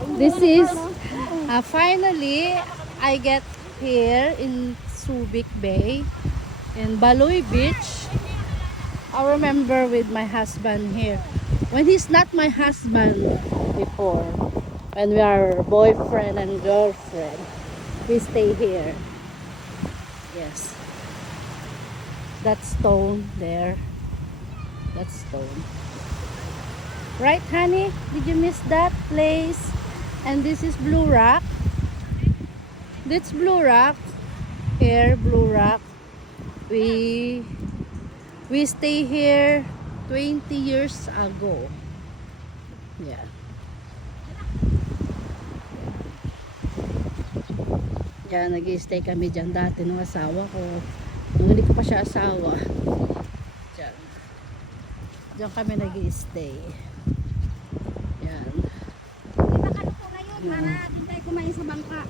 This is finally I get here in Subic Bay in Baloy Beach. I remember with my husband here when he's not my husband before, when we are boyfriend and girlfriend, we stay here. Yes, that stone there, that stone, right honey? Did you miss that place? And this is Blue Rock. That's Blue Rock. Here, Blue Rock. We stay here 20 years ago. Yeah. Yan, nag-i-stay kami dyan dati ng asawa ko. Nung hindi ko pa siya asawa. Dyan. Dyan kami nag-i-stay. Yan. Di ba po ngayon para din tayo kumain sa bangka?